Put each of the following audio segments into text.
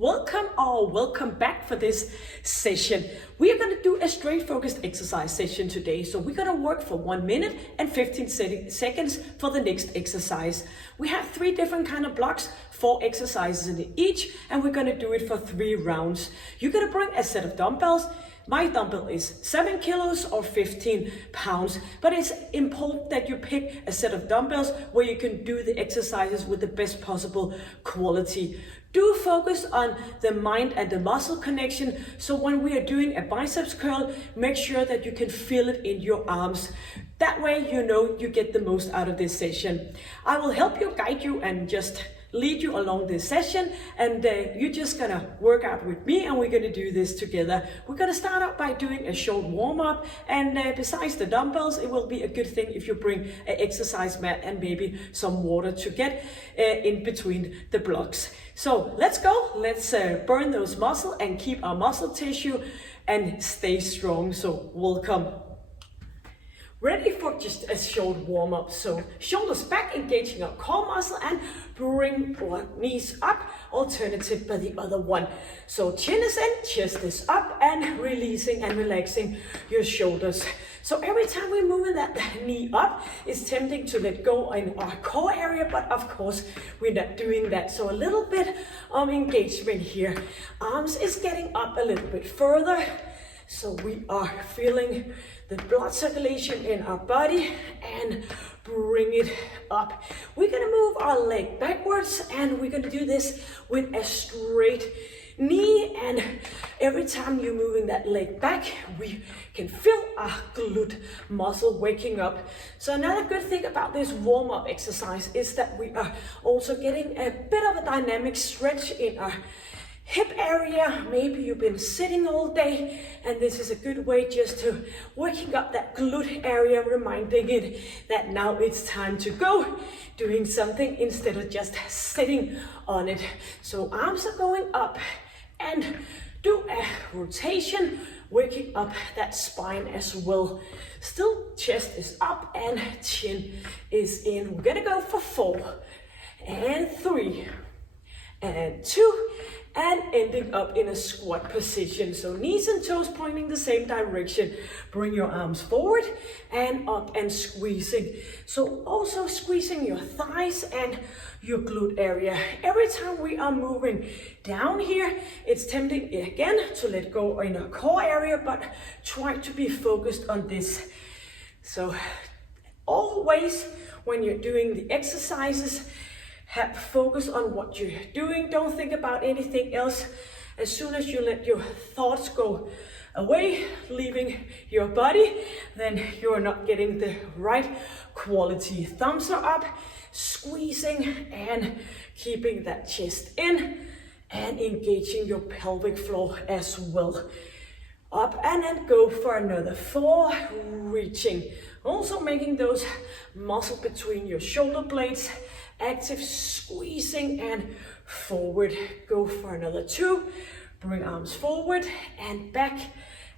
Welcome back for this session. We are going to do a straight focused exercise session today. So we're going to work for 1 minute and 15 seconds for the next exercise. We have 3 different kind of blocks, 4 exercises in each, and we're going to do it for 3 rounds. You're going to bring a set of dumbbells. My dumbbell is 7 kilos or 15 pounds, but it's important that you pick a set of dumbbells where you can do the exercises with the best possible quality. Do focus on the mind and the muscle connection. So when we are doing a biceps curl, make sure that you can feel it in your arms. That way you know you get the most out of this session. I will help you, guide you, and just lead you along this session, and you're just gonna work out with me, and we're gonna do this together. We're gonna start out by doing a short warm-up, and besides the dumbbells, it will be a good thing if you bring an exercise mat and maybe some water to get in between the blocks. So let's go, let's burn those muscles and keep our muscle tissue and stay strong. So welcome. Ready for just a short warm-up. So shoulders back, engaging our core muscle, and bring our knees up, alternative by the other one. So chin is in, chest is up, and releasing and relaxing your shoulders. So every time we're moving that knee up, it's tempting to let go in our core area, but of course we're not doing that. So a little bit of engagement here. Arms is getting up a little bit further. So we are feeling the blood circulation in our body and bring it up. We're gonna move our leg backwards, and we're gonna do this with a straight knee, and every time you're moving that leg back, we can feel our glute muscle waking up. So another good thing about this warm-up exercise is that we are also getting a bit of a dynamic stretch in our hip area. Maybe you've been sitting all day, and this is a good way just to working up that glute area, reminding it that now it's time to go, doing something instead of just sitting on it. So arms are going up, and do a rotation, waking up that spine as well. Still, chest is up and chin is in. We're gonna go for 4 and 3 and 2, and ending up in a squat position. So knees and toes pointing the same direction. Bring your arms forward and up and squeezing. So also squeezing your thighs and your glute area. Every time we are moving down here, it's tempting again to let go in our core area, but try to be focused on this. So always when you're doing the exercises, have focus on what you're doing. Don't think about anything else. As soon as you let your thoughts go away, leaving your body, then you're not getting the right quality. Thumbs are up, squeezing and keeping that chest in, and engaging your pelvic floor as well. Up and then go for another 4, reaching. Also making those muscles between your shoulder blades active, squeezing and forward. Go for another 2. Bring arms forward and back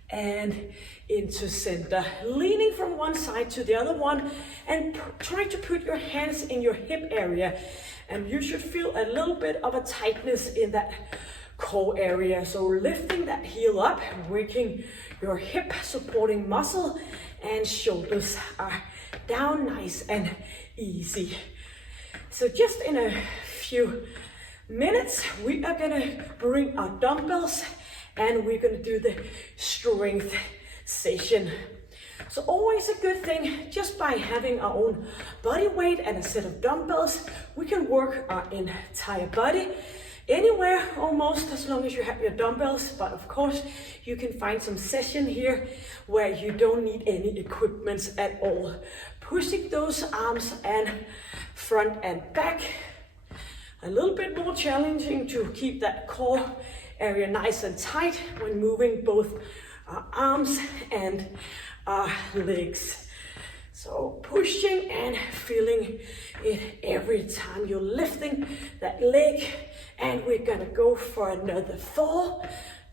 and into center. Leaning from one side to the other one, and try to put your hands in your hip area. And you should feel a little bit of a tightness in that core area. So lifting that heel up, working your hip supporting muscle, and shoulders are down nice and easy. So just in a few minutes, we are gonna bring our dumbbells, and we're gonna do the strength session. So always a good thing, just by having our own body weight and a set of dumbbells, we can work our entire body anywhere almost, as long as you have your dumbbells. But of course you can find some session here where you don't need any equipment at all. Pushing those arms and front and back. A little bit more challenging to keep that core area nice and tight when moving both our arms and our legs. So pushing and feeling it every time you're lifting that leg. And we're gonna go for another 4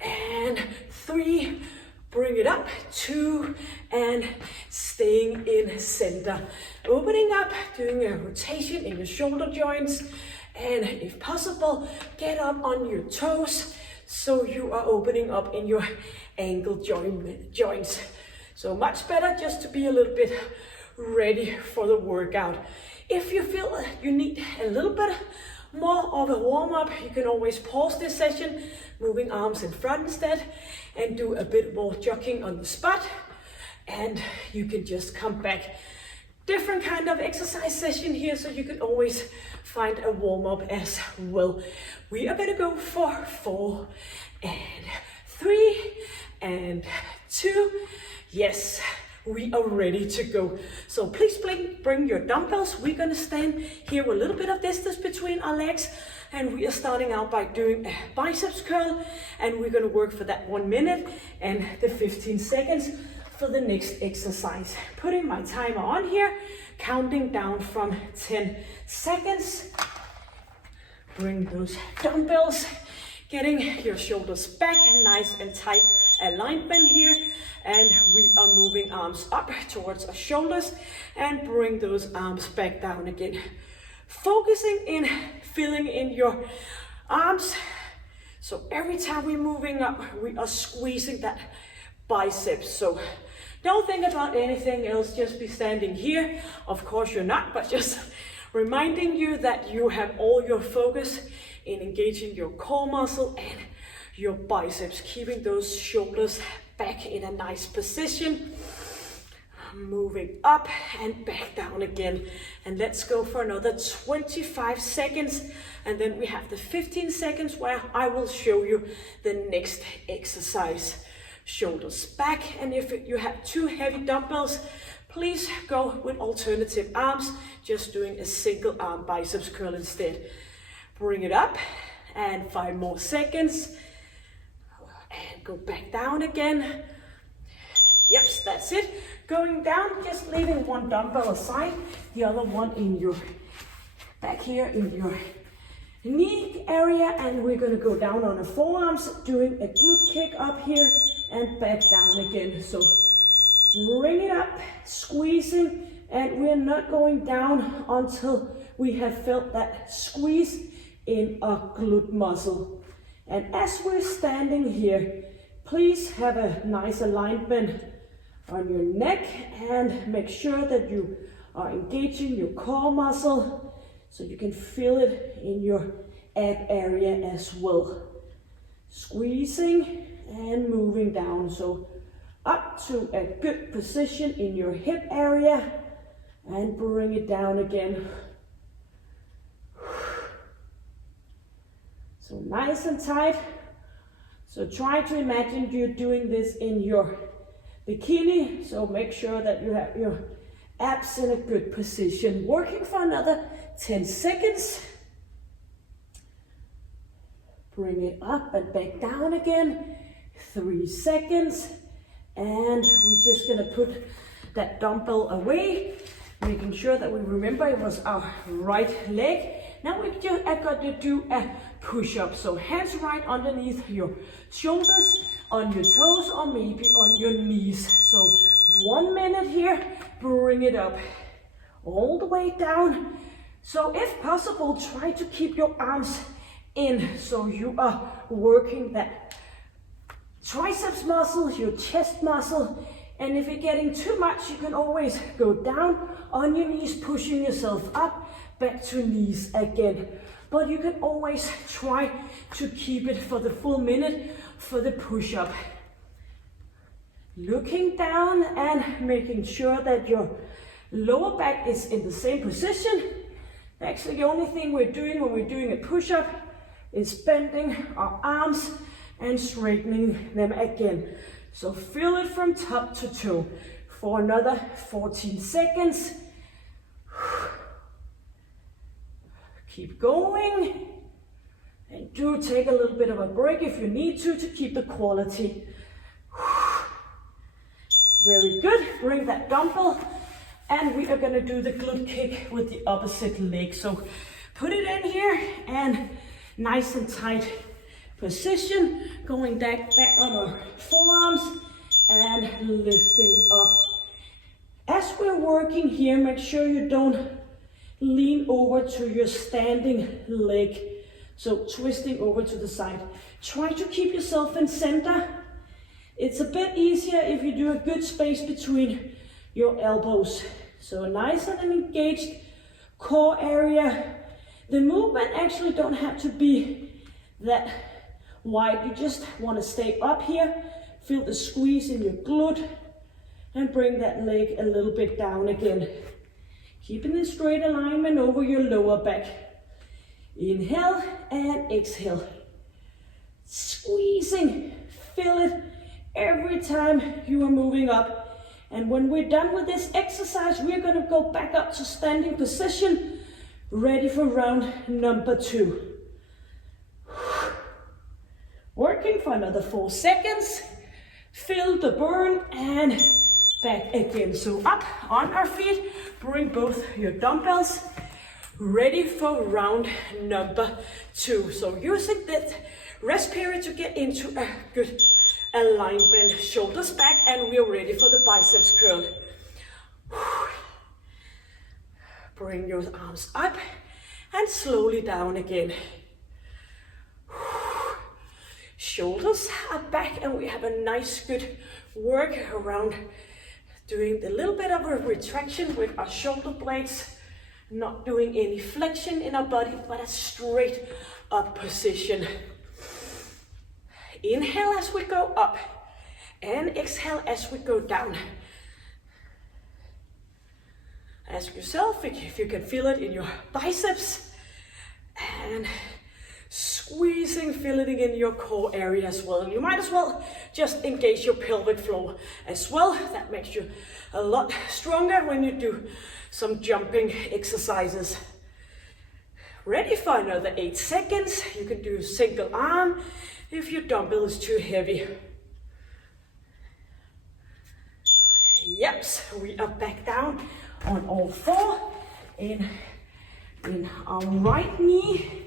and 3. Bring it up, 2, and staying in center. Opening up, doing a rotation in your shoulder joints, And if possible, get up on your toes so you are opening up in your ankle joints. So much better just to be a little bit ready for the workout. If you feel you need a little bit more of a warm-up, you can always pause this session, moving arms in front instead, and do a bit more jogging on the spot. And you can just come back. Different kind of exercise session here, so you can always find a warm-up as well. We are gonna go for 4 and 3 and 2. Yes, we are ready to go. So please bring your dumbbells. We're gonna stand here with a little bit of distance between our legs, and we are starting out by doing a biceps curl, and we're gonna work for that 1 minute and the 15 seconds for the next exercise. Putting my timer on here, counting down from 10 seconds. Bring those dumbbells, getting your shoulders back, nice and tight alignment here. And we are moving arms up towards our shoulders and bring those arms back down again. Focusing in, filling in your arms. So every time we're moving up, we are squeezing that biceps. So don't think about anything else, just be standing here. Of course you're not, but just reminding you that you have all your focus in engaging your core muscle and your biceps, keeping those shoulders back in a nice position. Moving up and back down again. And let's go for another 25 seconds. And then we have the 15 seconds where I will show you the next exercise. Shoulders back, and if you have too heavy dumbbells, please go with alternative arms, just doing a single arm biceps curl instead. Bring it up, and 5 more seconds, and go back down again. Yep, that's it. Going down, just leaving one dumbbell aside, the other one in your back here in your knee area, and we're gonna go down on the forearms, doing a glute kick up here and back down again. So bring it up, squeezing, and we're not going down until we have felt that squeeze in our glute muscle. And as we're standing here, please have a nice alignment on your neck and make sure that you are engaging your core muscle so you can feel it in your ab area as well. Squeezing and moving down, so up to a good position in your hip area and bring it down again. So nice and tight. So try to imagine you're doing this in your bikini, so make sure that you have your abs in a good position. Working for another 10 seconds. Bring it up and back down again. 3 seconds. And we're just gonna put that dumbbell away, making sure that we remember it was our right leg. Now we're going to do a push-up. So hands right underneath your shoulders, on your toes, or maybe on your knees. So 1 minute here, bring it up all the way down. So if possible, try to keep your arms in, so you are working that triceps muscle, your chest muscle. And if you're getting too much, you can always go down on your knees, pushing yourself up, back to knees again. But you can always try to keep it for the full minute for the push-up. Looking down and making sure that your lower back is in the same position. Actually, the only thing we're doing when we're doing a push-up is bending our arms and straightening them again. So feel it from top to toe for another 14 seconds. Keep going, and do take a little bit of a break if you need to keep the quality. Very good. Bring that dumbbell, and we are going to do the glute kick with the opposite leg. So put it in here and nice and tight position, going back on our forearms and lifting up. As we're working here, make sure you don't lean over to your standing leg. So twisting over to the side. Try to keep yourself in center. It's a bit easier if you do a good space between your elbows. So a nice and engaged core area. The movement actually don't have to be that wide. You just want to stay up here. Feel the squeeze in your glute and bring that leg a little bit down again. Keeping the straight alignment over your lower back. Inhale and exhale. Squeezing, feel it every time you are moving up. And when we're done with this exercise, we're going to go back up to standing position, ready for round number 2. Working for another 4 seconds. Feel the burn and back again. So up on our feet, bring both your dumbbells. Ready for round number 2. So using that rest period to get into a good alignment. Shoulders back, and we are ready for the biceps curl. Bring your arms up and slowly down again. Shoulders are back, and we have a nice good work around doing a little bit of a retraction with our shoulder blades. Not doing any flexion in our body, but a straight up position. Inhale as we go up, and exhale as we go down. Ask yourself if you can feel it in your biceps, and squeezing, feeling it in your core area as well. You might as well just engage your pelvic floor as well. That makes you a lot stronger when you do some jumping exercises. Ready for another 8 seconds. You can do single arm if your dumbbell is too heavy. Yep, so we are back down on all 4 in our right knee.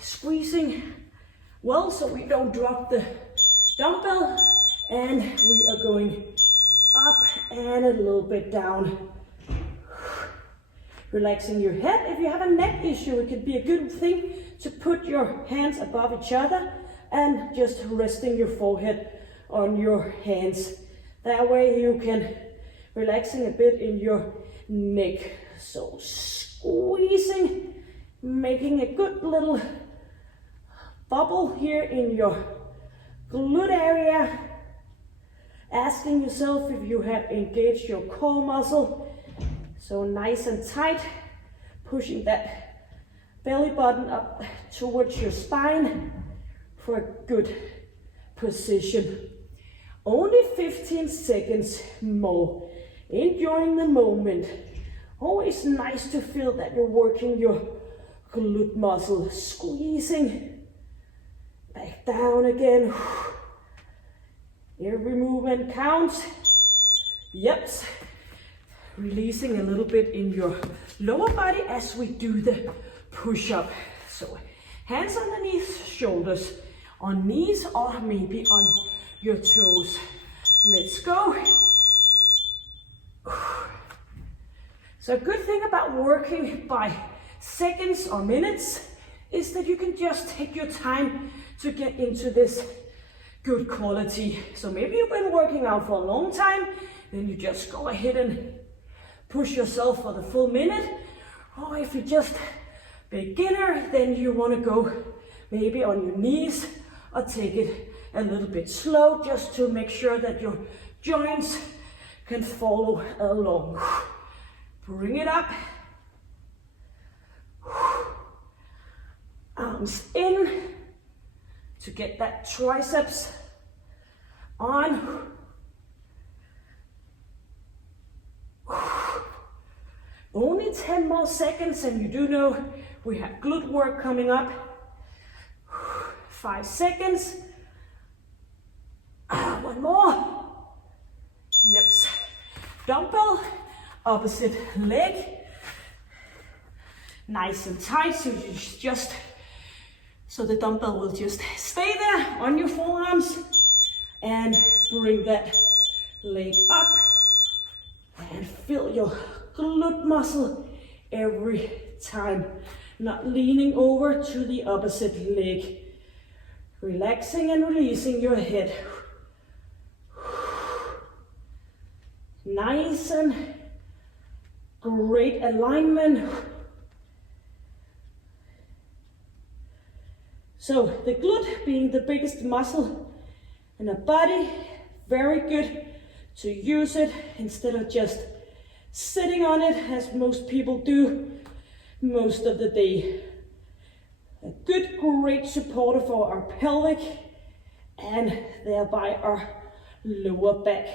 Squeezing well so we don't drop the dumbbell, and we are going up and a little bit down. Relaxing your head. If you have a neck issue, it could be a good thing to put your hands above each other and just resting your forehead on your hands. That way you can relaxing a bit in your neck. So squeezing, making a good little bubble here in your glute area. Asking yourself if you have engaged your core muscle. So nice and tight, pushing that belly button up towards your spine for a good position. Only 15 seconds more. Enjoying the moment. Always nice to feel that you're working your glute muscle. Squeezing. Back down again. Every movement counts. Yep. Releasing a little bit in your lower body as we do the push-up. So hands underneath shoulders, on knees or maybe on your toes. Let's go. So a good thing about working by seconds or minutes is that you can just take your time to get into this good quality. So maybe you've been working out for a long time, then you just go ahead and push yourself for the full minute. Or if you're just beginner, then you want to go maybe on your knees or take it a little bit slow just to make sure that your joints can follow along. Bring it up. Arms in to get that triceps on. Only 10 more seconds, and you do know we have glute work coming up. 5 seconds. One more. Yep. Dumbbell, opposite leg. Nice and tight, so you just, so the dumbbell will just stay there on your forearms, and bring that leg up and feel your glute muscle every time. Not leaning over to the opposite leg. Relaxing and releasing your head. Nice and great alignment. So the glute being the biggest muscle in our body, very good to use it instead of just sitting on it as most people do most of the day. A good, great supporter for our pelvic and thereby our lower back.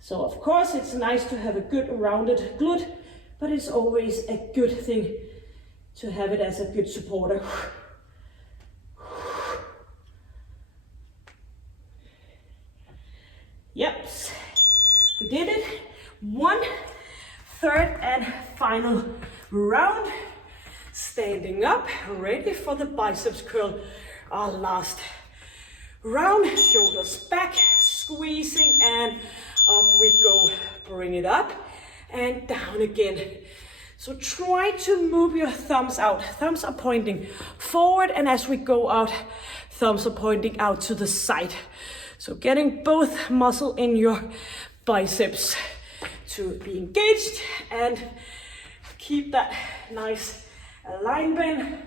So of course it's nice to have a good rounded glute, but it's always a good thing to have it as a good supporter. Yep, we did it. 1/3 and final round. Standing up, ready for the biceps curl. Our last round, shoulders back, squeezing, and up we go. Bring it up and down again. So try to move your thumbs out. Thumbs are pointing forward, and as we go out, thumbs are pointing out to the side. So getting both muscle in your biceps to be engaged and keep that nice alignment.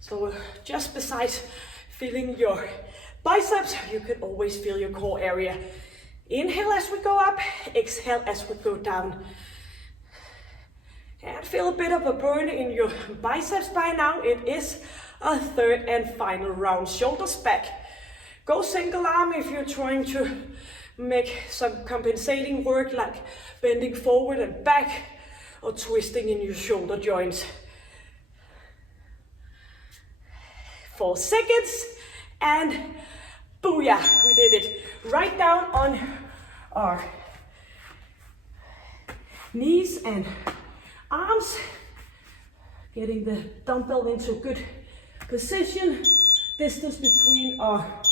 So just besides feeling your biceps, you can always feel your core area. Inhale as we go up, exhale as we go down. And feel a bit of a burn in your biceps by now. It is a 3rd and final round. Shoulders back. Go single arm if you're trying to make some compensating work like bending forward and back or twisting in your shoulder joints. 4 seconds and booyah, we did it. Right down on our knees and arms. Getting the dumbbell into a good position. Distance between our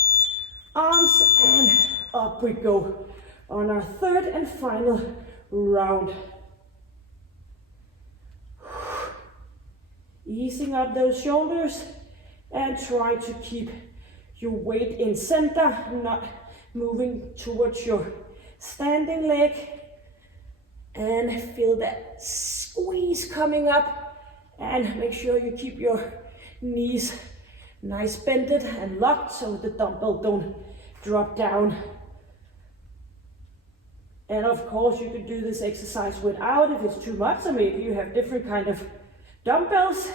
arms and up we go on our 3rd and final round. Easing up those shoulders and try to keep your weight in center, not moving towards your standing leg. And feel that squeeze coming up, and make sure you keep your knees nice bended and locked so the dumbbell don't drop down. And of course you can do this exercise without if it's too much, or maybe you have different kind of dumbbells,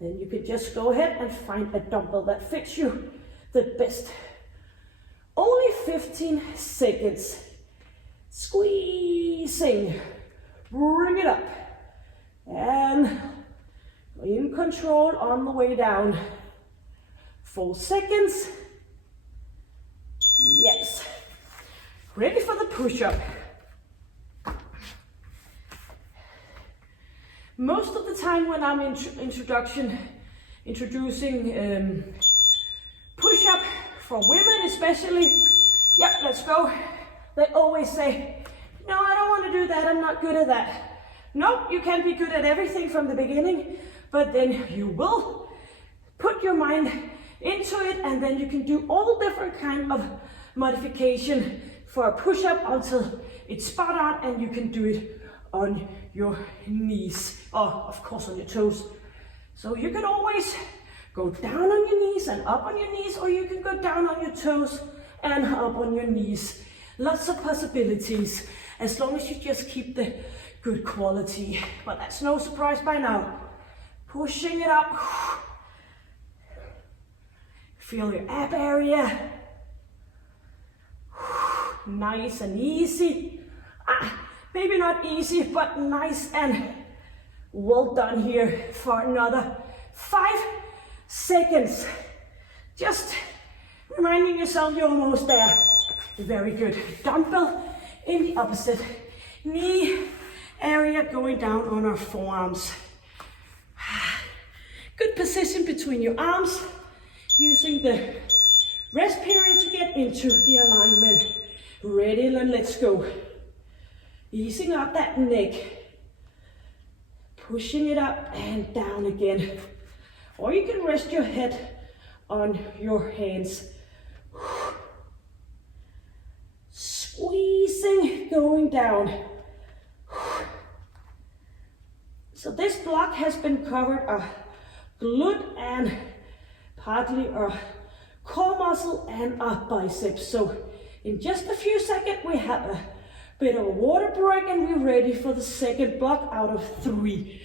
then you can just go ahead and find a dumbbell that fits you the best. Only 15 seconds. Squeezing, bring it up, and in control on the way down. 4 seconds. Yes. Ready for the push-up. Most of the time when I'm introducing push-up for women especially, yep, let's go. They always say, no, I don't want to do that, I'm not good at that. Nope, you can be good at everything from the beginning, but then you will put your mind into it, and then you can do all different kind of modification for a push-up until it's spot on, and you can do it on your knees, or of course on your toes. So you can always go down on your knees and up on your knees, or you can go down on your toes and up on your knees. Lots of possibilities, as long as you just keep the good quality. But that's no surprise by now. Pushing it up. Feel your ab area. Nice and easy. Maybe not easy, but nice and well done here for another 5 seconds. Just reminding yourself you're almost there. Very good. Dumbbell in the opposite knee area, going down on our forearms. Good position between your arms, using the rest period to get into the alignment. Ready, and let's go. Easing up that neck. Pushing it up and down again. Or you can rest your head on your hands. Squeezing, going down. So this block has been covered a glute and partly a core muscle and a biceps. So in just a few seconds we have a bit of a water break and we're ready for the second block out of 3.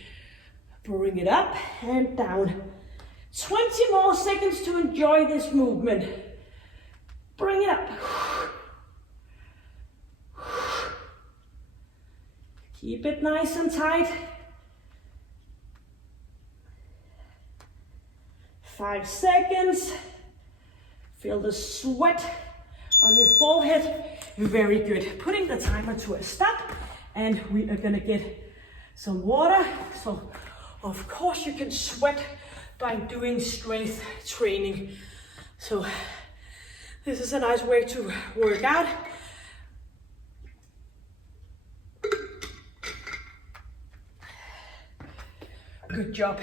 Bring it up and down. 20 more seconds to enjoy this movement. Bring it up. Keep it nice and tight. 5 seconds. Feel the sweat on your forehead. Very good. Putting the timer to a stop, and we are gonna get some water. So of course you can sweat by doing strength training. So this is a nice way to work out. Good job.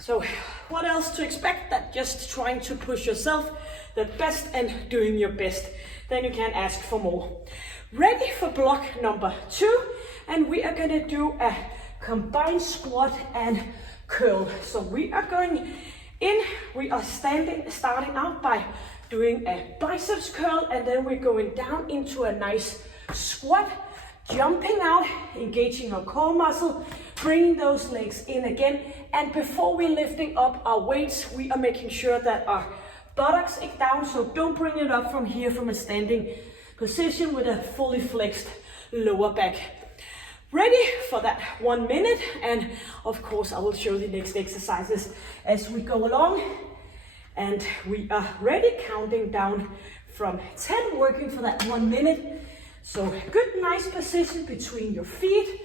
So what else to expect than just trying to push yourself the best and doing your best? Then you can ask for more. Ready for block number 2, and we are gonna do a combined squat and curl. So we are going in, we are starting out by doing a biceps curl, and then we're going down into a nice squat, jumping out, engaging our core muscle, bringing those legs in again. And before we're lifting up our weights, we are making sure that our buttocks is down, so don't bring it up from here from a standing position with a fully flexed lower back. Ready for that 1 minute, and of course I will show the next exercises as we go along. And we are ready, counting down from 10, working for that 1 minute. So good, nice position between your feet.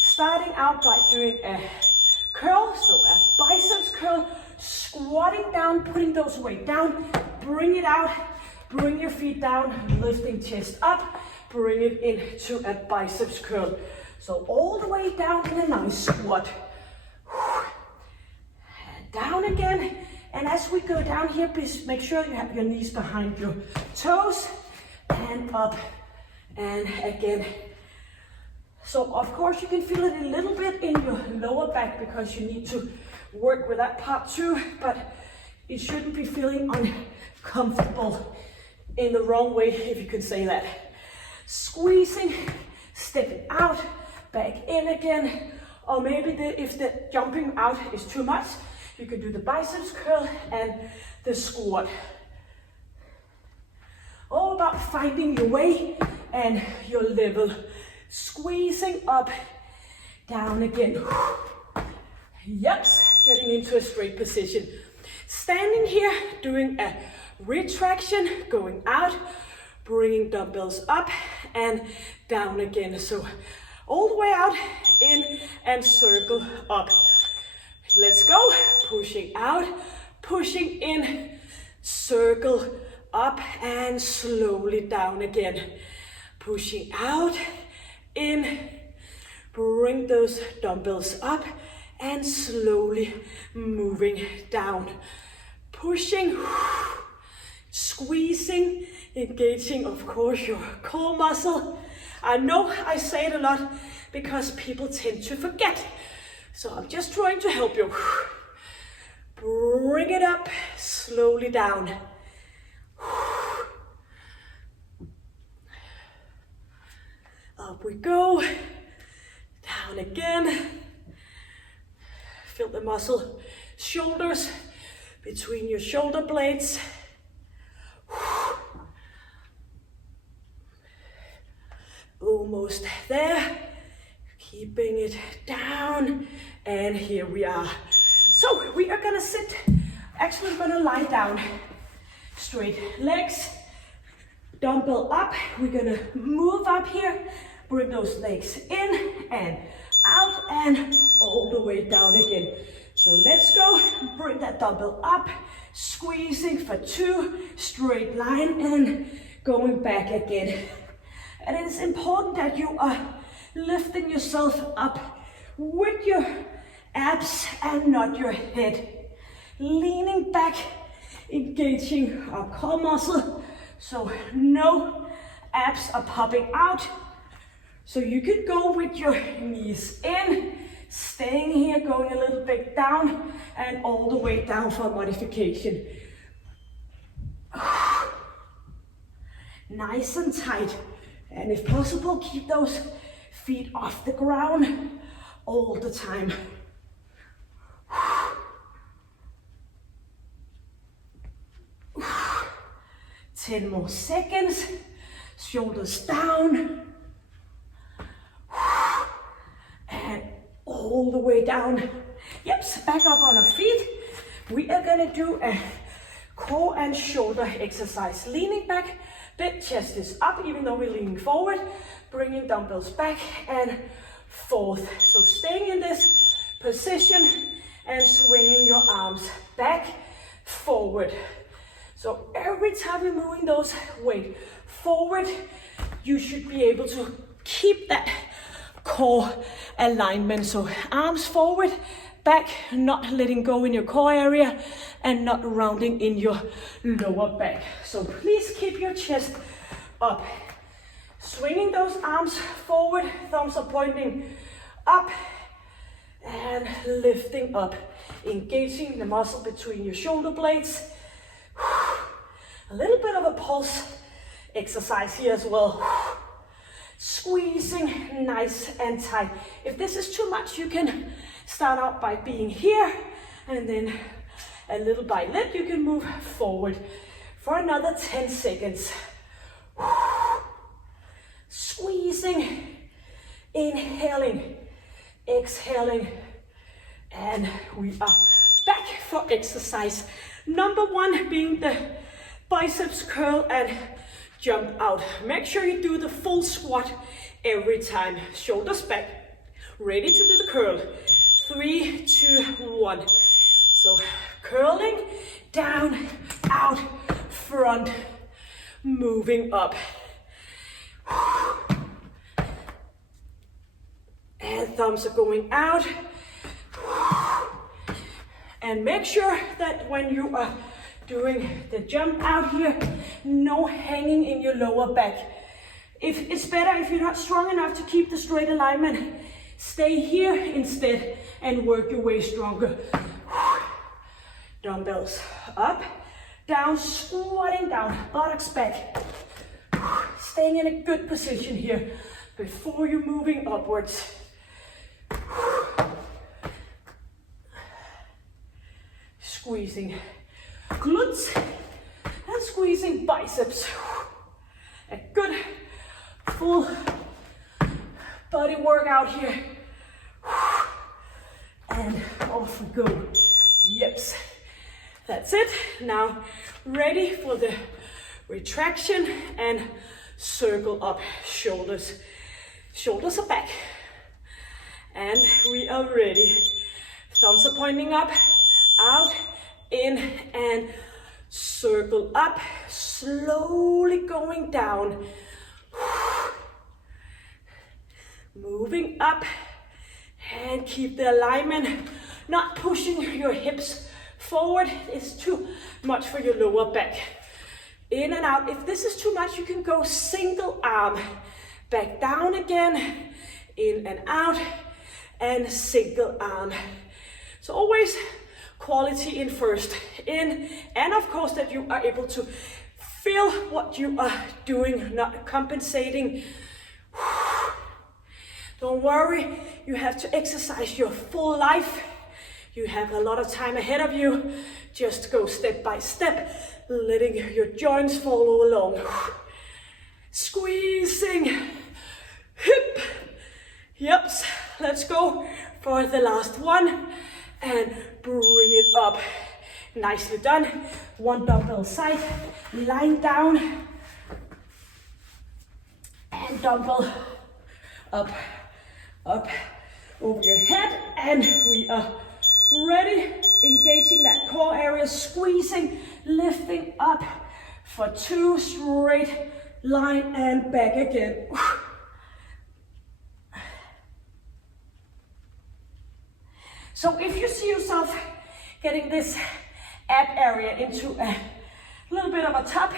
Starting out by doing a curl, so a biceps curl, squatting down, putting those weight down, bring it out, bring your feet down, lifting chest up, bring it into a biceps curl. So all the way down in a nice squat. And down again, and as we go down here, please make sure you have your knees behind your toes, and up, and again. So of course you can feel it a little bit in your lower back because you need to work with that part too, but it shouldn't be feeling uncomfortable in the wrong way, if you could say that. Squeezing, stepping out, back in again, or maybe if the jumping out is too much, you can do the biceps curl and the squat. All about finding your way and your level. Squeezing up, down again. Yep, getting into a straight position. Standing here, doing a retraction, going out, bringing dumbbells up and down again. So all the way out, in and circle up. Let's go. Pushing out, pushing in, circle up and slowly down again. Pushing out, in, bring those dumbbells up and slowly moving down. Pushing, squeezing, engaging, of course, your core muscle. I know I say it a lot because people tend to forget. So I'm just trying to help you. Bring it up, slowly down. Up we go, down again. Feel the muscle, shoulders, between your shoulder blades. Almost there, keeping it down, and here we are. So we are gonna sit, actually we're gonna lie down. Straight legs, dumbbell up, we're gonna move up here, bring those legs in and out and all the way down again. So let's go, bring that dumbbell up, squeezing for 2, straight line and going back again. And it is important that you are lifting yourself up with your abs and not your head. Leaning back, engaging our core muscle, so no abs are popping out. So you could go with your knees in, staying here, going a little bit down, and all the way down for a modification. Nice and tight. And if possible, keep those feet off the ground all the time. 10 more seconds. Shoulders down. And all the way down. Yep, back up on our feet. We are gonna do a core and shoulder exercise. Leaning back, big chest is up even though we're leaning forward. Bringing dumbbells back and forth. So staying in this position and swinging your arms back, forward. So every time we're moving those weight forward, you should be able to keep that core alignment. So arms forward, back, not letting go in your core area and not rounding in your lower back. So please keep your chest up. Swinging those arms forward, thumbs are pointing up and lifting up. Engaging the muscle between your shoulder blades. A little bit of a pulse exercise here as well. Squeezing nice and tight. If this is too much, you can start out by being here and then a little by little you can move forward for another 10 seconds. Squeezing, inhaling, exhaling, and we are back for exercise number 1, being the biceps curl and jump out. Make sure you do the full squat every time. Shoulders back, ready to do the curl. 3, 2, 1. So curling, down, out, front, moving up. And thumbs are going out. And make sure that when you are doing the jump out here, no hanging in your lower back. If it's better if you're not strong enough to keep the straight alignment, stay here instead and work your way stronger. Dumbbells up, down, squatting down, buttocks back. Staying in a good position here before you're moving upwards. Squeezing glutes and squeezing biceps. A good full body workout here. And off we go. Yeps. That's it. Now ready for the retraction and circle up. Shoulders are back. And we are ready. Thumbs are pointing up, out, in, and circle up. Slowly going down. Moving up. And keep the alignment. Not pushing your hips forward. It's too much for your lower back. In and out. If this is too much, you can go single arm. Back down again. In and out. And single arm. So always quality in first. In, and of course that you are able to feel what you are doing, not compensating. Don't worry, you have to exercise your full life. You have a lot of time ahead of you. Just go step by step, letting your joints follow along. Squeezing, hip, yep, let's go for the last one. And bring it up. Nicely done. One dumbbell side, lying down. And dumbbell up, up over your head. And we are ready. Engaging that core area, squeezing, lifting up for 2 straight line and back again. So if you see yourself getting this ab area into a little bit of a top,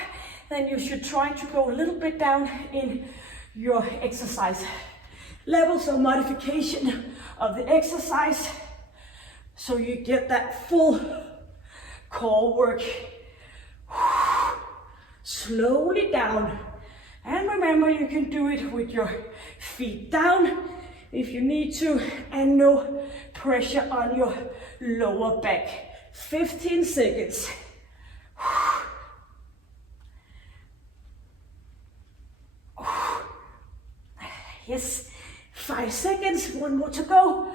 then you should try to go a little bit down in your exercise levels or modification of the exercise so you get that full core work. Slowly down. And remember, you can do it with your feet down if you need to, and no pressure on your lower back. 15 seconds. Yes, 5 seconds, one more to go.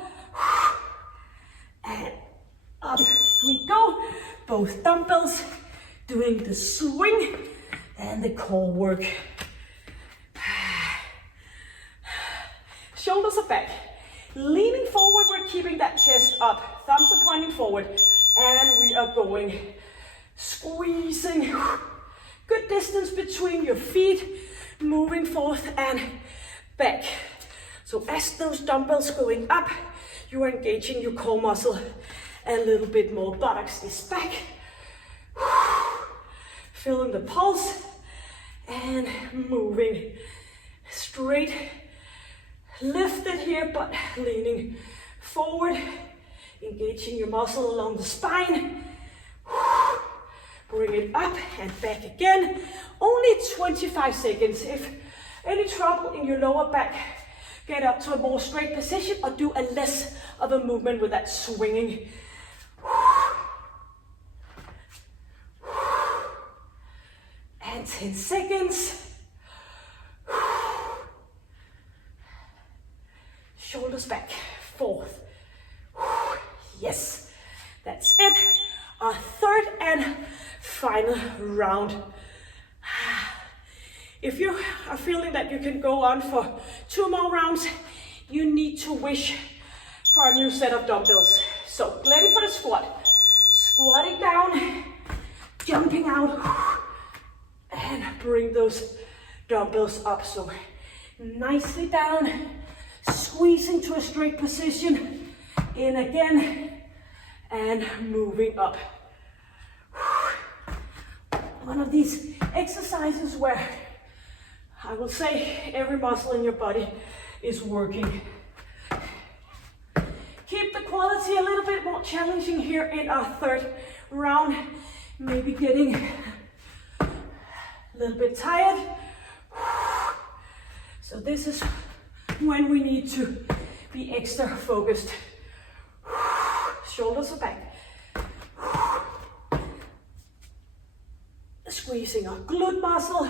And up we go. Both dumbbells, doing the swing and the core work. Shoulders are back. Leaning forward, we're keeping that chest up. Thumbs are pointing forward. And we are going. Squeezing. Good distance between your feet. Moving forth and back. So as those dumbbells going up, you are engaging your core muscle a little bit more. Buttocks is back. Feeling the pulse and moving straight. Lifted here, but leaning forward. Engaging your muscle along the spine. Bring it up and back again. Only 25 seconds. If any trouble in your lower back, get up to a more straight position or do a less of a movement with that swinging. And 10 seconds. Shoulders back, forth. Yes, that's it. Our third and final round. If you are feeling that you can go on for 2 more rounds, you need to wish for a new set of dumbbells. So, ready for the squat. Squatting down, jumping out, and bring those dumbbells up. So, nicely down, squeezing to a straight position, in again, and moving up. One of these exercises where I will say every muscle in your body is working. Keep the quality a little bit more challenging here in our third round. Maybe getting a little bit tired. So this is when we need to be extra focused. Shoulders are back. Squeezing our glute muscle.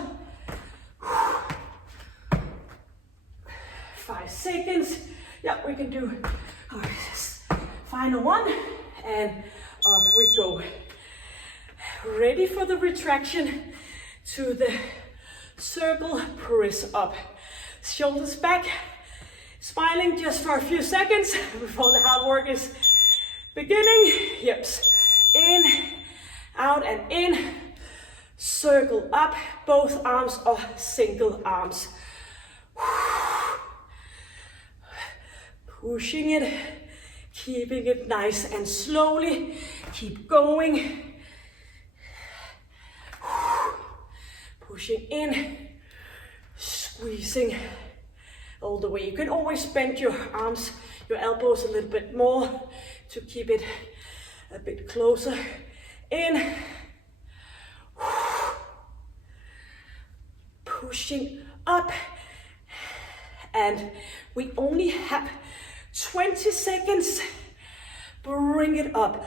5 seconds. Yeah, we can do our final one. And off we go. Ready for the retraction to the circle press up. Shoulders back. Smiling just for a few seconds before the hard work is beginning. Hips in, out and in. Circle up, both arms or single arms. Pushing it, keeping it nice and slowly. Keep going. Pushing in, squeezing all the way. You can always bend your arms, your elbows a little bit more to keep it a bit closer in. Pushing up, and we only have 20 seconds. Bring it up,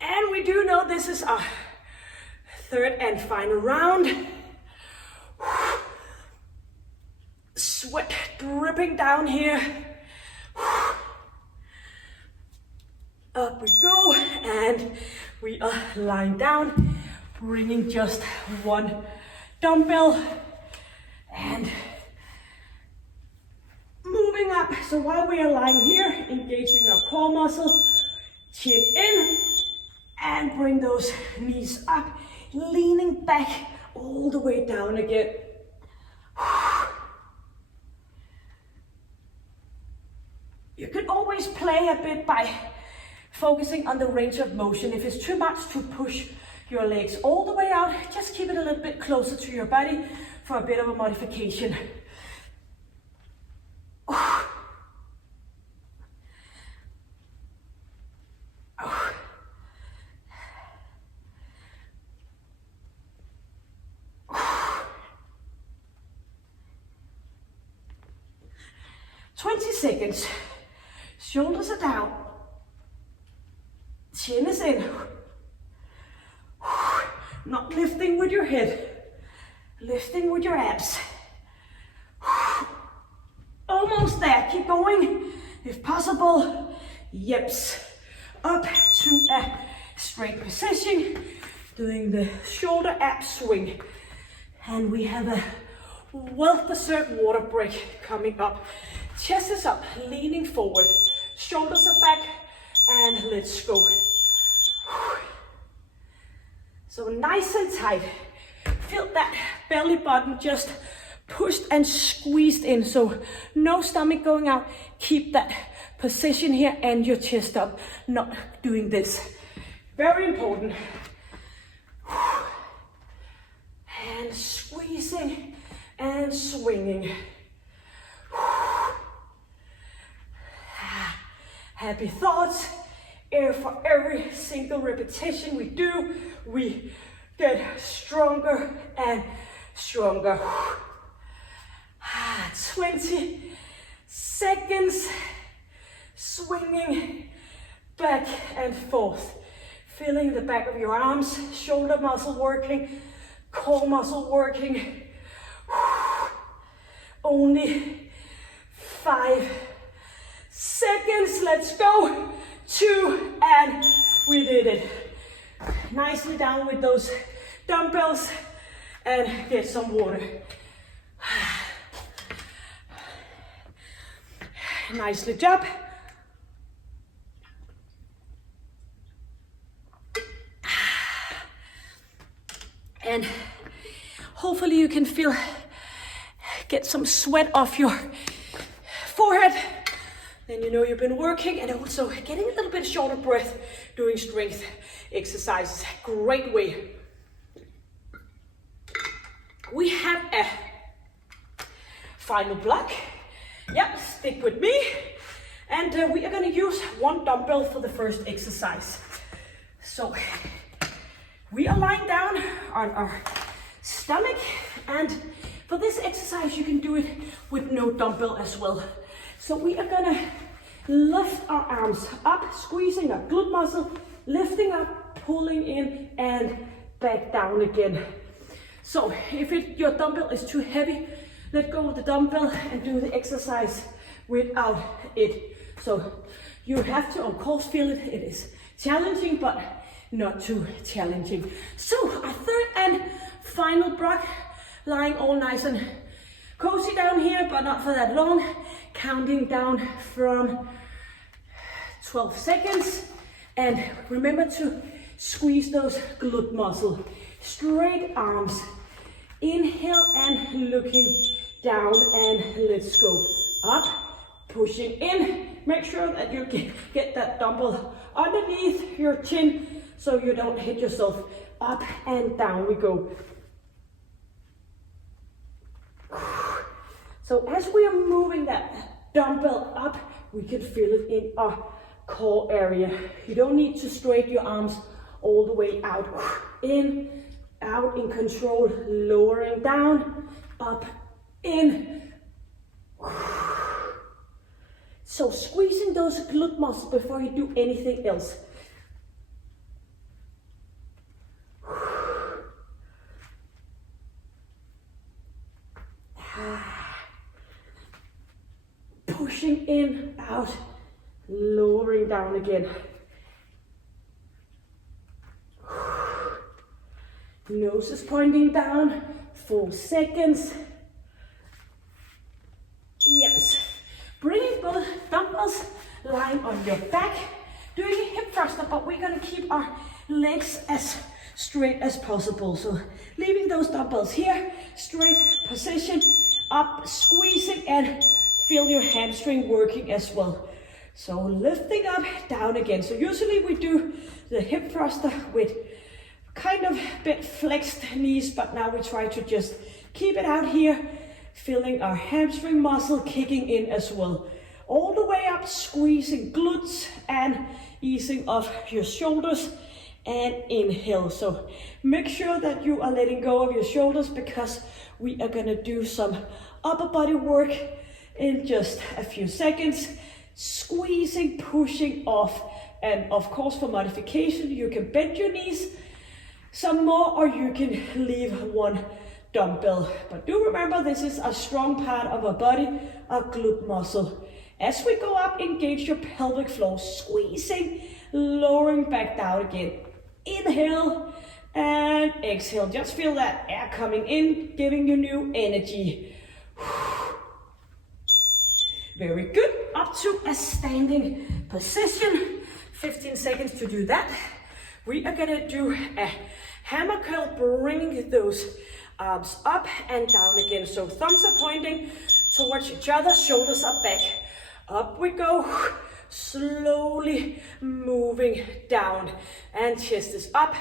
and we do know this is our third and final round. Sweat dripping down here. Up we go, and we are lying down, bringing just one dumbbell and moving up. So while we are lying here, engaging our core muscle, chin in, and bring those knees up, leaning back all the way down again. You can always play a bit by focusing on the range of motion. If it's too much to push your legs all the way out, just keep it a little bit closer to your body for a bit of a modification. 20 seconds. Shoulders are down. Chin is in. Not lifting with your head. Lifting with your abs. Almost there. Keep going. If possible. Yips. Up to a straight position. Doing the shoulder ab swing. And we have a well-deserved water break coming up. Chest is up, leaning forward. Shoulders are back, and let's go. So nice and tight. Feel that belly button just pushed and squeezed in. So no stomach going out. Keep that position here and your chest up. Not doing this. Very important. And squeezing and swinging. Happy thoughts. For every single repetition we do, we get stronger and stronger. 20 seconds. Swinging back and forth. Feeling the back of your arms, shoulder muscle working, core muscle working. Only 5 seconds. Let's go. 2, and we did it. Nicely down with those dumbbells and get some water. Nicely job. And hopefully you can get some sweat off your forehead. Then you know you've been working, and also getting a little bit shorter breath doing strength exercises. Great way. We have a final block. Yep, stick with me. And we are going to use 1 dumbbell for the first exercise. So we are lying down on our stomach, and for this exercise you can do it with no dumbbell as well. So we are gonna lift our arms up, squeezing our glute muscle, lifting up, pulling in, and back down again. So if your dumbbell is too heavy, let go of the dumbbell and do the exercise without it. So you have to, of course, feel it. It is challenging, but not too challenging. So our third and final block, lying all nice and cozy down here, but not for that long. Counting down from 12 seconds. And remember to squeeze those glute muscles. Straight arms. Inhale and looking down, and let's go. Up, pushing in. Make sure that you get that dumbbell underneath your chin so you don't hit yourself. Up and down we go. So as we are moving that dumbbell up, we can feel it in our core area. You don't need to straighten your arms all the way out. In, out in control, lowering down, up, in. So squeezing those glute muscles before you do anything else. Pushing in, out, lowering down again. Nose is pointing down, 4 seconds. Yes. Bringing both dumbbells lying on your back. doing a hip thruster, but we're gonna keep our legs as straight as possible. So leaving those dumbbells here, straight position, up, squeezing, and feel your hamstring working as well. So lifting up, down again. So usually we do the hip thruster with kind of bit flexed knees, but now we try to just keep it out here, feeling our hamstring muscle kicking in as well. All the way up, squeezing glutes and easing off your shoulders, and inhale. So make sure that you are letting go of your shoulders, because we are gonna do some upper body work in just a few seconds. Squeezing, pushing off, and of course for modification you can bend your knees some more, or you can leave one dumbbell. But do remember, this is a strong part of our body, our glute muscle. As we go up, engage your pelvic floor, squeezing, lowering back down again. Inhale and exhale. Just feel that air coming in, giving you new energy. Very good. Up to a standing position. 15 seconds to do that. We are gonna do a hammer curl, bringing those arms up and down again. So thumbs are pointing towards each other, shoulders are back. Up we go, slowly moving down, and chest is up.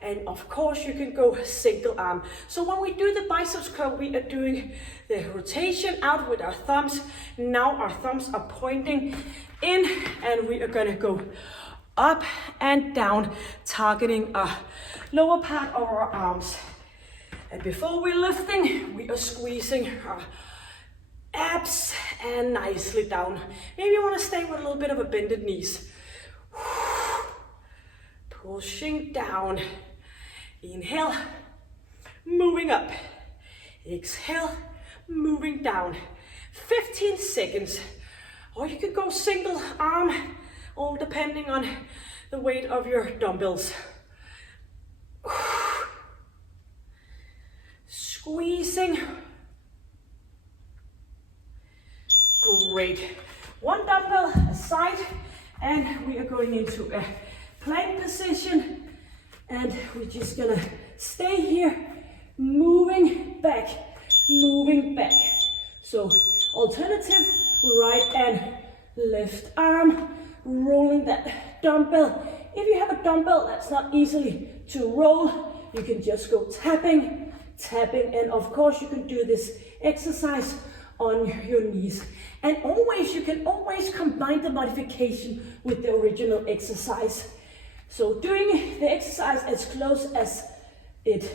And of course you can go single arm. So when we do the biceps curl, we are doing the rotation out with our thumbs. Now our thumbs are pointing in, and we are gonna go up and down, targeting our lower part of our arms. And before we're lifting, we are squeezing our abs and nicely down. Maybe you want to stay with a little bit of a bended knees. Pushing down. Inhale, moving up. Exhale, moving down. 15 seconds. Or you can go single arm, all depending on the weight of your dumbbells. Squeezing. Great. One dumbbell aside, and we are going into a plank position, and we're just gonna stay here, moving back, moving back. So alternative, right and left arm, rolling that dumbbell. If you have a dumbbell that's not easily to roll, you can just go tapping, tapping, and of course you can do this exercise on your knees. And always, you can always combine the modification with the original exercise. So doing the exercise as close as it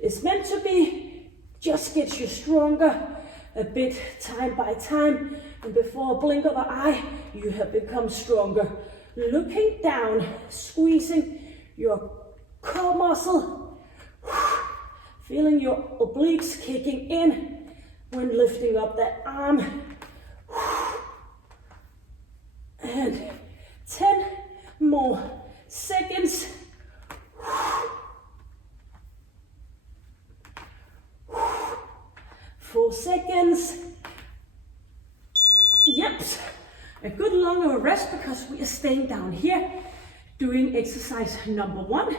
is meant to be just gets you stronger a bit time by time, and before a blink of an eye, you have become stronger. Looking down, squeezing your core muscle, feeling your obliques kicking in when lifting up that arm. And 10 more seconds. 4 seconds. Yep, a good long rest, because we are staying down here doing exercise number 1,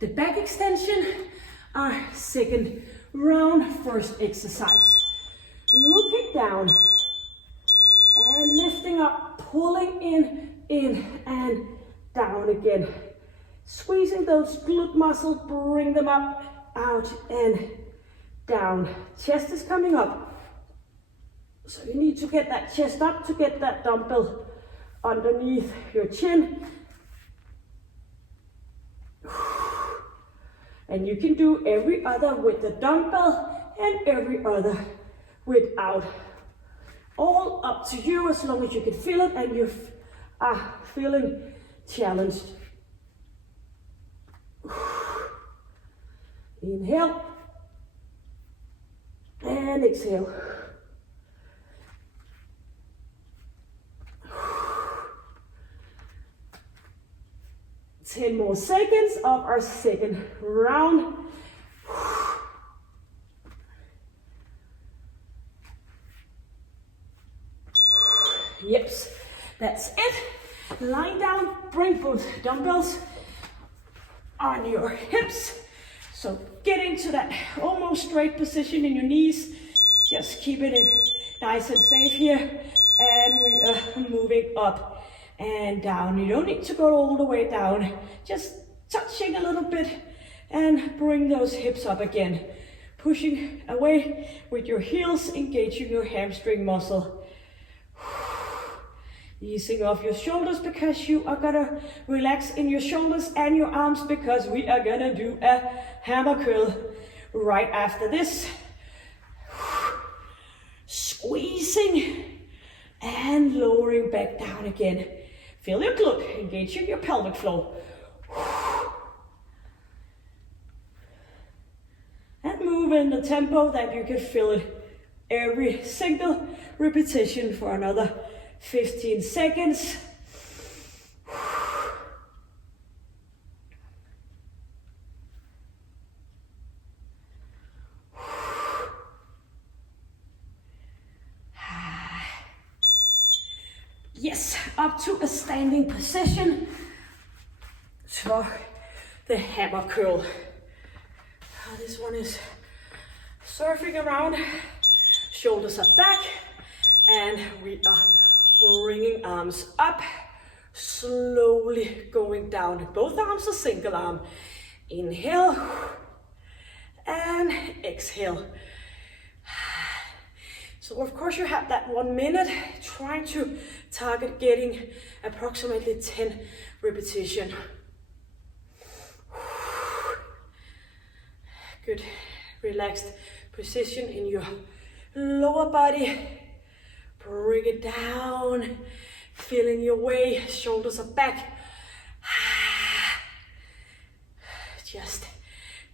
the back extension, our second round, first exercise. Looking down and lifting up, pulling in and down again. Squeezing those glute muscles, bring them up, out and down. Chest is coming up. So you need to get that chest up to get that dumbbell underneath your chin. And you can do every other with the dumbbell and every other without. All up to you, as long as you can feel it and you are feeling challenged. Inhale and exhale. Ten more seconds of our second round. Yep, that's it. Lying down, bring both dumbbells on your hips. So get into that almost straight position in your knees. Just keeping it nice and safe here. And we are moving up and down. You don't need to go all the way down. Just touching a little bit and bring those hips up again. Pushing away with your heels, engaging your hamstring muscle. Easing off your shoulders because you are gonna relax in your shoulders and your arms because we are gonna do a hammer curl right after this. Squeezing and lowering back down again. Feel your glute, engaging your pelvic floor. And move in the tempo that you can feel it every single repetition for another 15 seconds. Yes, up to a standing position for the hammer curl. This one is surfing around, shoulders are back, and we are bringing arms up, slowly going down. Both arms are single arm. Inhale and exhale. So of course you have that 1 minute, trying to target getting approximately 10 repetitions. Good, relaxed position in your lower body. Bring it down, feeling your way, shoulders are back. Just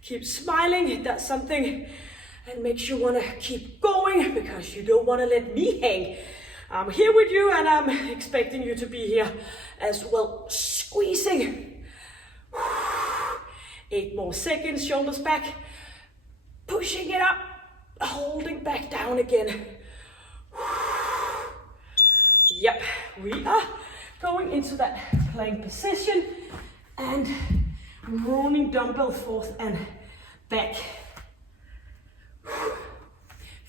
keep smiling, it does something and makes you want to keep going because you don't want to let me hang. I'm here with you and I'm expecting you to be here as well. Squeezing. 8 more seconds, shoulders back. Pushing it up, holding back down again. Yep, we are going into that plank position and rolling dumbbell forth and back.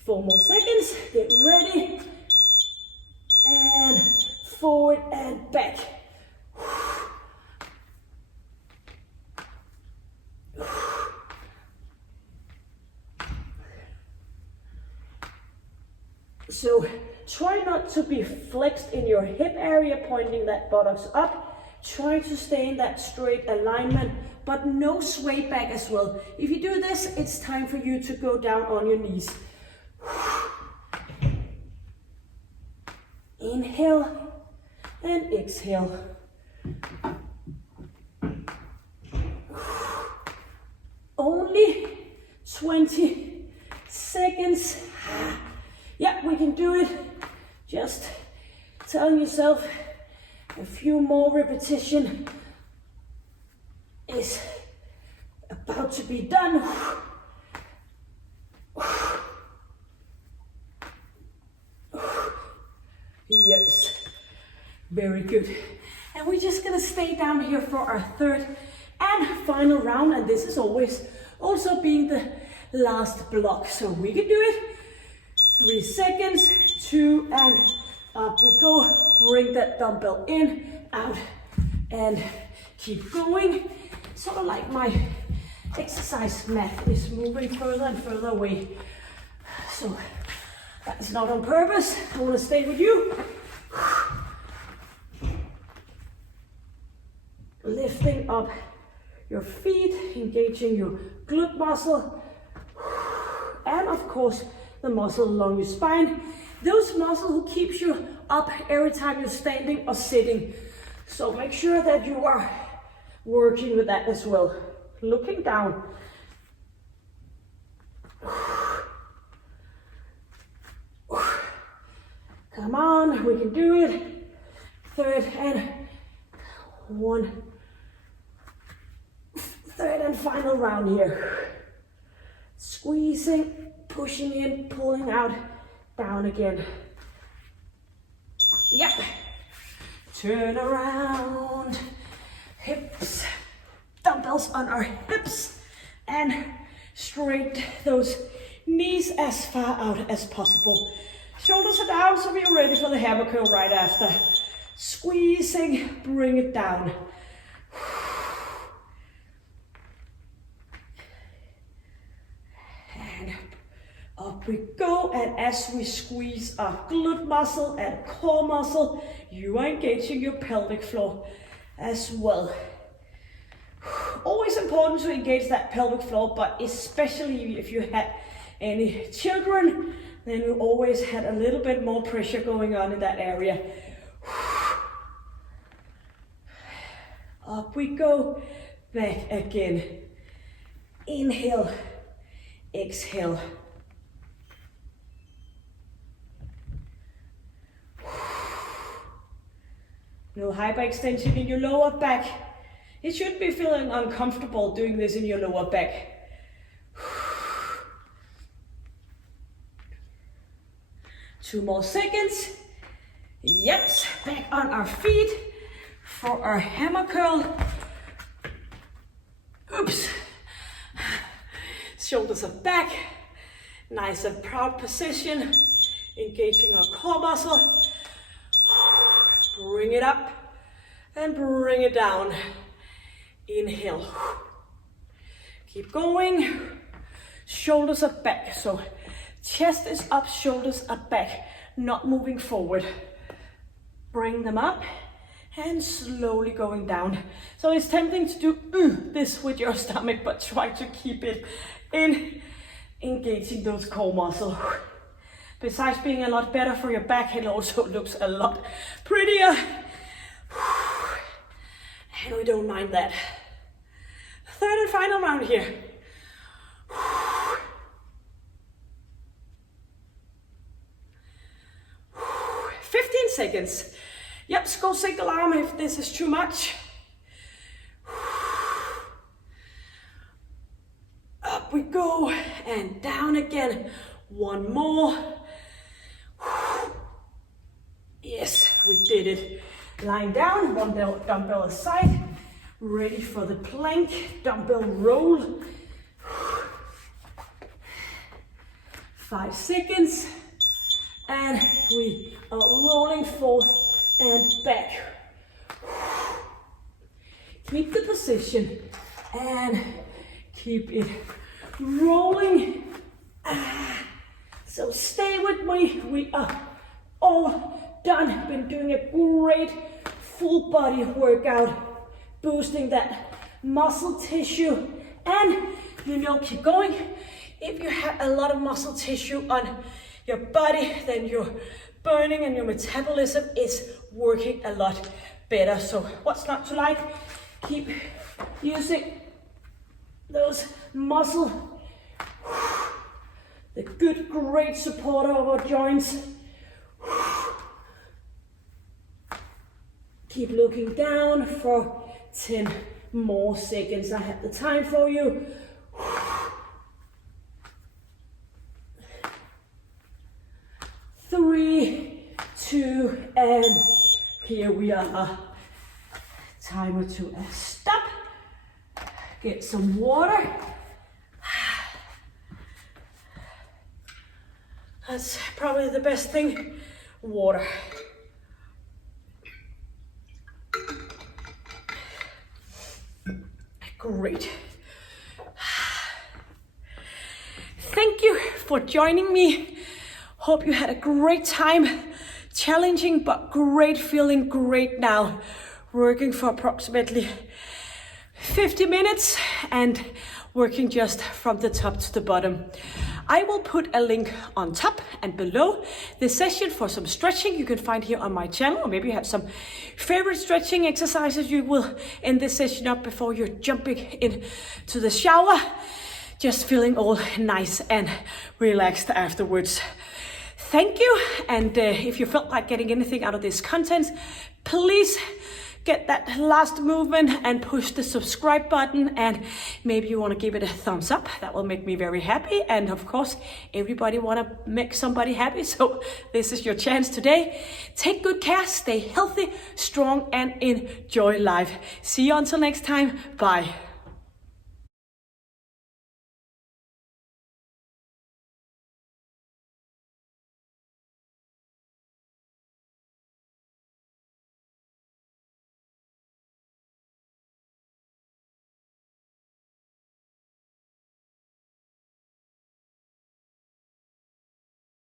4 more seconds, get ready. And forward and back. So try not to be flexed in your hip area, pointing that buttocks up. Try to stay in that straight alignment, but no sway back as well. If you do this, it's time for you to go down on your knees. Inhale and exhale. Only 20 seconds. Yeah, we can do it. Just telling yourself a few more repetitions is about to be done. Yes, very good. And we're just gonna stay down here for our third and final round, and this is always also being the last block, so we can do it. 3 seconds, 2, and up we go. Bring that dumbbell in, out, and keep going. Sort of like my exercise mat is moving further and further away. So that's not on purpose. I want to stay with you. Lifting up your feet, engaging your glute muscle, and of course the muscle along your spine. Those muscles who keeps you up every time you're standing or sitting. So make sure that you are working with that as well. Looking down. Come on, we can do it. Third and final round here. Squeezing, pushing in, pulling out, down again. Yep. turn around, hips, dumbbells on our hips, and straight those knees as far out as possible. Shoulders are down, so we're ready for the hammer curl right after. Squeezing, bring it down. And up we go, and as we squeeze our glute muscle and core muscle, you are engaging your pelvic floor as well. Always important to engage that pelvic floor, but especially if you had any children, then you always had a little bit more pressure going on in that area. Up we go, back again. Inhale, exhale. No hyperextension in your lower back. It should be feeling uncomfortable doing this in your lower back. 2 more seconds. Yep, back on our feet for our hammer curl. Oops. Shoulders are back. Nice and proud position. Engaging our core muscle. Bring it up and bring it down. Inhale. Keep going. Shoulders are back. So chest is up, shoulders are back. Not moving forward. Bring them up and slowly going down. So it's tempting to do this with your stomach, but try to keep it in, engaging those core muscles. Besides being a lot better for your back, it also looks a lot prettier. And we don't mind that. Third and final round here. 15 seconds. Yep, go single arm if this is too much. Up we go and down again. One more. Yes, we did it. Lying down, one dumbbell aside. Ready for the plank, dumbbell roll. 5 seconds. And we are rolling forth and back. Keep the position and keep it rolling. So stay with me. We are all done. Been doing a great full body workout, boosting that muscle tissue, and keep going. If you have a lot of muscle tissue on your body, then your burning and your metabolism is working a lot better. So what's not to like? Keep using those muscle, the good, great support of our joints. Keep looking down for 10 more seconds. I have the time for you. 3, 2, and here we are. Timer to stop. Get some water. That's probably the best thing, water. Great. Thank you for joining me. Hope you had a great time. Challenging but great, feeling great now. Working for approximately 50 minutes and working just from the top to the bottom. I will put a link on top and below this session for some stretching you can find here on my channel, or maybe you have some favorite stretching exercises you will end this session up before you're jumping into the shower, just feeling all nice and relaxed afterwards. Thank you, and if you felt like getting anything out of this content, please get that last movement and push the subscribe button, and maybe you want to give it a thumbs up. That will make me very happy. And of course, everybody want to make somebody happy, so this is your chance today. Take good care, stay healthy, strong, and enjoy life. See you until next time. Bye.